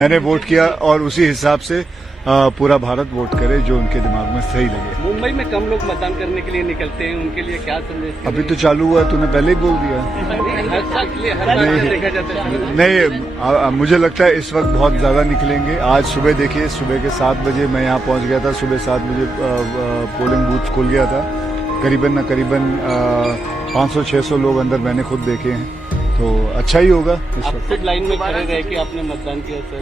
मैंने वोट किया और उसी हिसाब से पूरा भारत वोट करे जो उनके दिमाग में सही लगे। मुंबई में कम लोग मतदान करने के लिए निकलते हैं, उनके लिए क्या संदेश? अभी तो चालू हुआ, तूने पहले ही बोल दिया। देखा जाता है नहीं, मुझे लगता है इस वक्त बहुत ज्यादा निकलेंगे। आज सुबह देखिए, सुबह के 7 बजे मैं यहाँ पहुँच गया था। सुबह 7 बजे पोलिंग बूथ खुल गया था। करीबन 500-600 लोग अंदर मैंने खुद देखे हैं, तो अच्छा ही होगा। आप खुद लाइन में खड़े रह के आपने मतदान किया सर,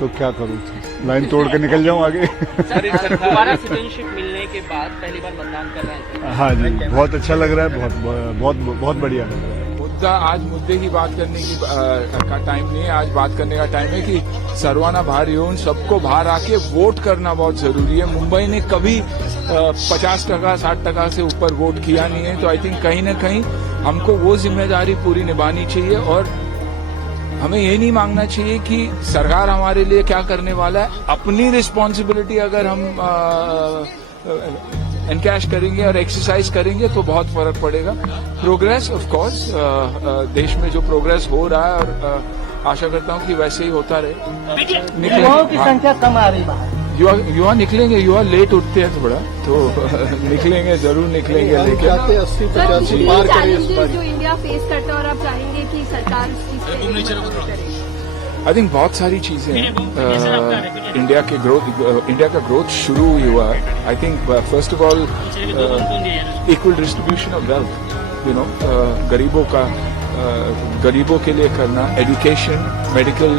तो क्या करूँ, लाइन तोड़ के निकल जाऊँ आगे। दोबारा सिटीजनशिप मिलने के बाद पहली बार मतदान कर रहे हैं। हाँ जी, बहुत अच्छा लग रहा है, बहुत बढ़िया लग रहा है। मुद्दा आज मुद्दे की बात करने की का टाइम नहीं है। आज बात करने का टाइम है कि सर्वाना बाहर हो, उन सबको बाहर आके वोट करना बहुत जरूरी है। मुंबई ने कभी 50%, 60% से ऊपर वोट किया नहीं है, तो आई थिंक कहीं न कहीं हमको वो जिम्मेदारी पूरी निभानी चाहिए और हमें ये नहीं मांगना चाहिए कि सरकार हमारे लिए क्या करने वाला है। अपनी रिस्पॉन्सिबिलिटी अगर हम एनकैश करेंगे और एक्सरसाइज करेंगे तो बहुत फर्क पड़ेगा। प्रोग्रेस ऑफ कोर्स, देश में जो प्रोग्रेस हो रहा है और आशा करता हूँ कि वैसे ही होता रहे। युवाओं की संख्या कम आ रही है। युवा निकलेंगे, युवा लेट उठते हैं थोड़ा, तो निकलेंगे, जरूर निकलेंगे। लेकिन 80-85 पार करें जो इंडिया फेस करता है और आप चाहेंगे कि सरकार आई थिंक बहुत सारी चीजें इंडिया का ग्रोथ शुरू हुआ है। I think first of all equal distribution of wealth, गरीबों के लिए करना, एजुकेशन, मेडिकल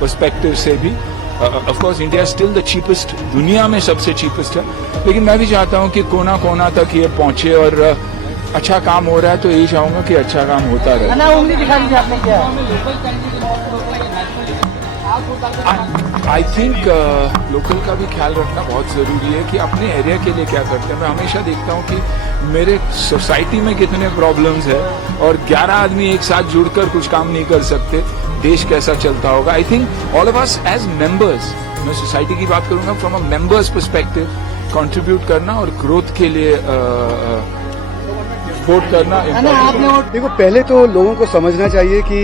पर्सपेक्टिव से भी। Of course India still the cheapest, दुनिया में सबसे चीपेस्ट है, लेकिन मैं भी चाहता हूं कि कोना कोना तक ये पहुंचे और अच्छा काम हो रहा है तो यही चाहूंगा कि अच्छा काम होता रहे। आई थिंक लोकल का भी ख्याल रखना बहुत जरूरी है कि अपने एरिया के लिए क्या करते हैं। मैं हमेशा देखता हूं कि मेरे सोसाइटी में कितने प्रॉब्लम्स है और 11 आदमी एक साथ जुड़कर कुछ काम नहीं कर सकते, देश कैसा चलता होगा। I think all of us as members, मैं सोसाइटी की बात करूंगा from a members perspective, contribute करना और ग्रोथ के लिए वोट करना। देखो, पहले तो लोगों को समझना चाहिए कि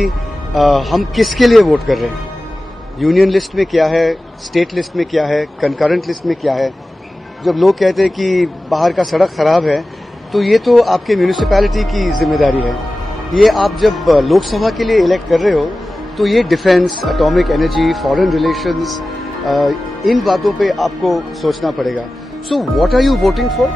हम किसके लिए वोट कर रहे हैं। यूनियन लिस्ट में क्या है, स्टेट लिस्ट में क्या है, कंकरेंट लिस्ट में क्या है। जब लोग कहते हैं कि बाहर का सड़क खराब है, तो ये तो आपके म्यूनिसिपैलिटी की जिम्मेदारी है। ये आप जब लोकसभा के लिए इलेक्ट कर रहे हो तो ये defence, atomic energy, foreign relations, इन बातों पे आपको सोचना पड़ेगा। So what are you voting for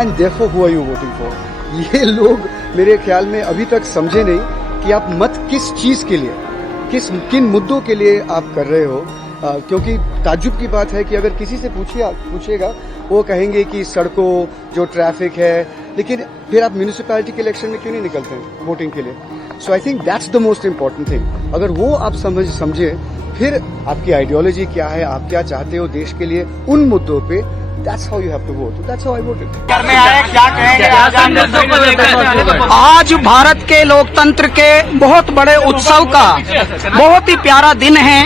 and therefore who are you voting for. ये लोग मेरे ख्याल में अभी तक समझे नहीं कि आप मत किस चीज के लिए, किन मुद्दों के लिए आप कर रहे हो। क्योंकि ताज्जुब की बात है कि अगर किसी से पूछिएगा वो कहेंगे कि सड़कों, जो ट्रैफिक है, लेकिन फिर आप म्यूनिसिपैलिटी के इलेक्शन में क्यों नहीं निकलते हैं वोटिंग के लिए। So I think that's the most important thing. अगर वो आप समझे फिर आपकी आइडियोलॉजी क्या है, आप क्या चाहते हो देश के लिए, उन मुद्दों पे that's how you have to vote. That's how I voted. आज भारत के लोकतंत्र के बहुत बड़े उत्सव का बहुत ही प्यारा दिन है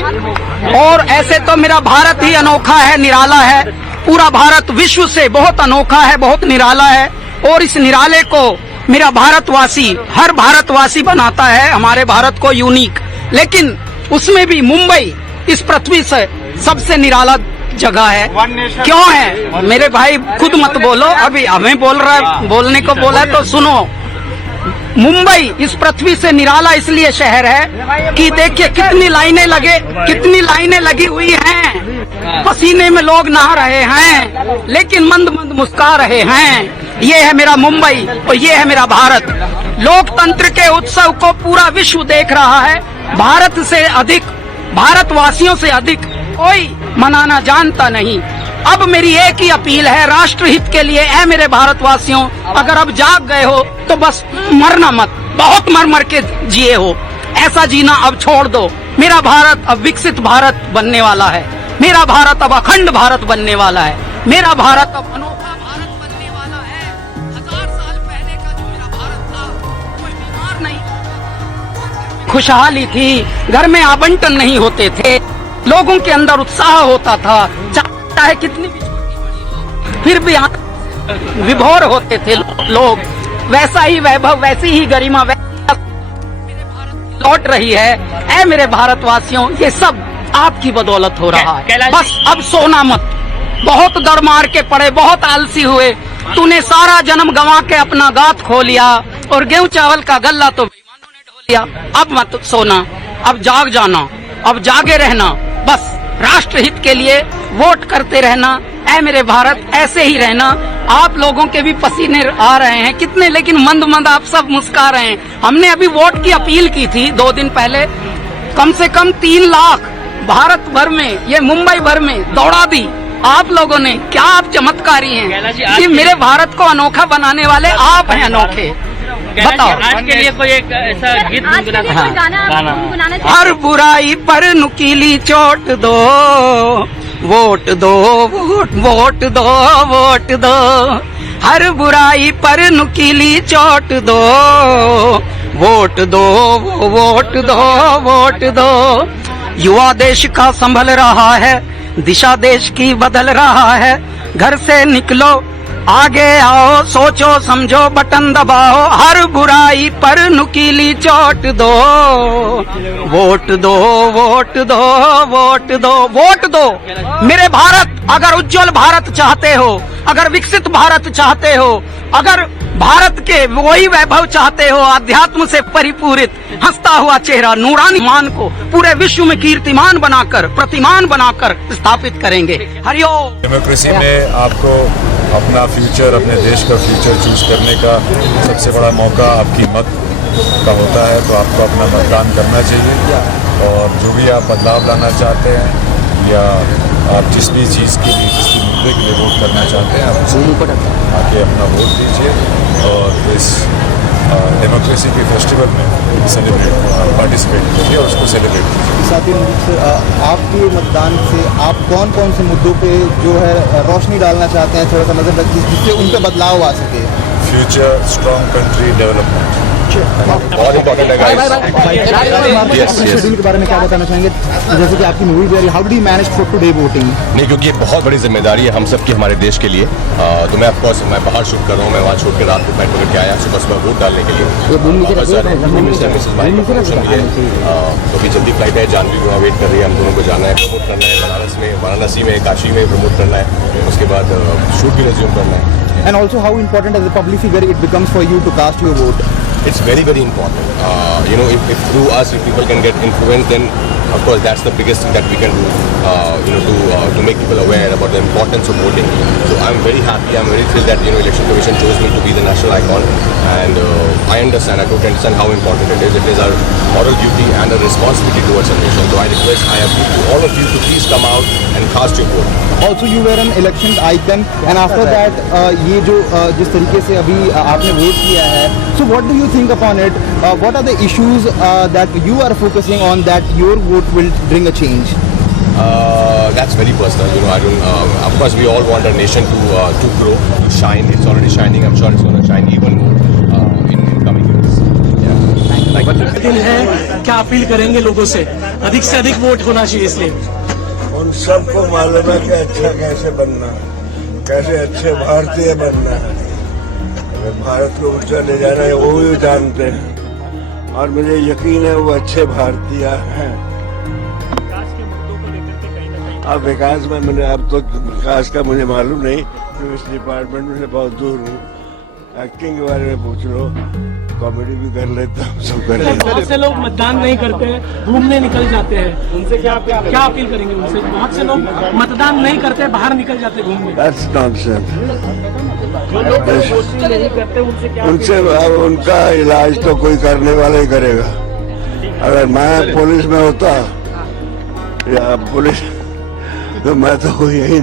और ऐसे तो मेरा भारत ही अनोखा है, निराला है। पूरा भारत विश्व से बहुत अनोखा है, बहुत निराला है और इस निराले को मेरा भारतवासी, हर भारतवासी बनाता है हमारे भारत को यूनिक। लेकिन उसमें भी मुंबई इस पृथ्वी से सबसे निराला जगह है। क्यों है मेरे भाई, खुद मत बोलो, अभी हमें बोलने को बोला तो सुनो। मुंबई इस पृथ्वी से निराला इसलिए शहर है कि देखिए कितनी लाइनें लगी हुई हैं, पसीने में लोग नहा रहे हैं लेकिन मंद मंद मुस्कुरा रहे हैं। ये है मेरा मुंबई और ये है मेरा भारत। लोकतंत्र के उत्सव को पूरा विश्व देख रहा है। भारत से अधिक, भारतवासियों से अधिक कोई मनाना जानता नहीं। अब मेरी एक ही अपील है राष्ट्रहित के लिए, ऐ मेरे भारतवासियों, अगर अब जाग गए हो तो बस मरना मत, बहुत मर के जिए हो, ऐसा जीना अब छोड़ दो। मेरा भारत अब विकसित भारत बनने वाला है, मेरा भारत अब अखंड भारत बनने वाला है, मेरा भारत अब अनोखा भारत बनने वाला है। 1000 साल पहले का जो मेरा भारत था, कोई बीमार नहीं, खुशहाली थी, घर में आवंटन नहीं होते थे, लोगों के अंदर उत्साह होता था, चाहे कितनी भी छोटी बड़ी हो फिर भी विभोर होते थे लोग। वैसा ही वैभव, वैसी ही गरिमा मेरे भारत के लौट रही है। ऐ मेरे भारतवासियों, ये सब आपकी बदौलत हो रहा है। कैलाश बस अब सोना मत। बहुत दर मार के पड़े, बहुत आलसी हुए। तूने सारा जन्म गंवा के अपना गात खो लिया और गेहूं चावल का गल्ला तो बेईमानों ने ढो लिया। अब मत सोना, अब जाग जाना, अब जागे रहना। बस राष्ट्रहित के लिए वोट करते रहना। ऐ मेरे भारत, ऐसे ही रहना। आप लोगों के भी पसीने आ रहे हैं कितने, लेकिन मंद मंद आप सब मुस्कुरा रहे हैं। हमने अभी वोट की अपील की थी 2 दिन पहले, कम से कम 3 लाख भारत भर में, ये मुंबई भर में दौड़ा दी आप लोगों ने। क्या आप चमत्कारी कैलाश जी, हैं आज कि के- मेरे भारत को अनोखा बनाने वाले आप हैं अनोखे। बताओ, आज के लिए कोई एक ऐसा गीत आज के लिए कोई गाना आप गुनगुनाना चाहते हर बुराई पर नुकीली चोट दो, वोट दो, वोट दो, वोट दो। हर बुराई पर नुकीली चोट दो, वोट दो, वोट दो, वोट दो। युवा देश का संभल रहा है, दिशा देश की बदल रहा है। घर से निकलो, आगे आओ, सोचो समझो, बटन दबाओ। हर बुराई पर नुकीली चोट दो, वोट दो, वोट दो, वोट दो, वोट दो। मेरे भारत, अगर उज्जवल भारत चाहते हो, अगर विकसित भारत चाहते हो, अगर भारत के वही वैभव चाहते हो, अध्यात्म से परिपूरित हंसता हुआ चेहरा, नूरानी मान को पूरे विश्व में कीर्तिमान बनाकर, प्रतिमान बनाकर स्थापित करेंगे। हरिओम। डेमोक्रेसी में आपको अपना फ्यूचर, अपने देश का फ्यूचर चूज करने का सबसे बड़ा मौका आपकी मत का होता है, तो आपको अपना मतदान करना चाहिए। और जो भी आप बदलाव लाना चाहते हैं या आप जिस भी चीज़ के लिए, जिस भी मुद्दे के लिए वोट करना चाहते हैं, आप आके अपना वोट दीजिए और इस डेमोक्रेसी के फेस्टिवल में पार्टिसिपेट कीजिए और उसको सेलिब्रेट कीजिए। साथ ही सर, आपके मतदान से आप कौन कौन से मुद्दों पे जो है रोशनी डालना चाहते हैं, थोड़ा सा नजर रखिए जिससे उन पे बदलाव आ सके। फ्यूचर स्ट्रॉन्ग कंट्री डेवलपमेंट बहुत इंपॉर्टेंट है गाइस। शेड्यूल के बारे में क्या बताना चाहेंगे, जैसे कि आपकी मूवी भी how do you manage for today voting? नहीं, क्योंकि ये बहुत बड़ी जिम्मेदारी है हम सब की, हमारे देश के लिए। तो मैं ऑफकोर्स मैं बाहर शूट कर रहा हूँ, मैं वहाँ शूट के रात को बैठ के आया सुबह सुबह वोट डालने के लिए। तो अभी जल्दी फ्लाइट है, जानवी वहाँ वेट कर रही है, हम दोनों को जाना है, प्रमोट करना है बनारस में, वाराणसी में, काशी में प्रमोट करना है, उसके बाद शूट भी रिज्यूम करना है। And also how important as a public figure it becomes for you to cast your vote? It's very, very important. If through us, if people can get influenced, then of course that's the biggest thing that we can do, to make people aware about the importance of voting. So I'm very happy, I'm very thrilled that Election Commission chose me to be the national icon, and I totally understand how important it is. It is our moral duty and a responsibility towards our nation. So I appeal to all of you to please come out and cast your vote. Also you were an election icon, and after that ये जो जिस तरीके से अभी आपने vote किया है, so what do you think upon it? What are the issues that you are focusing on that your vote will bring a change? That's very personal. I don't. Of course, we all want our nation to grow, to shine. It's already shining. I'm sure it's going to shine even more in coming years. दिन है, क्या appeal करेंगे लोगों से अधिक vote होना चाहिए, इसलिए उन सबको मालूम है कि अच्छा कैसे बनना है, कैसे अच्छे भारतीय बनना है, अगर भारत को ऊंचा ले जाना है वो भी जानते हैं और मुझे यकीन है वो अच्छे भारतीय हैं। अब विकास में मैंने अब तो विकास का मुझे मालूम नहीं, तो इस डिपार्टमेंट में से बहुत दूर हूँ। एक्टिंग के बारे में पूछ लो, कॉमेडी भी कर लेता हूँ, सब कर लेता हूँ। बहुत से लोग मतदान नहीं करते हैं, घूमने निकल जाते हैं, उनसे क्या अपील करेंगे उनसे? बहुत से लोग मतदान नहीं करते, बाहर निकल जाते घूमने। That's nonsense. नहीं करते उनसे अब उनका इलाज तो कोई करने वाला ही करेगा। अगर मैं पुलिस में होता या पुलिस तो मैं तो यही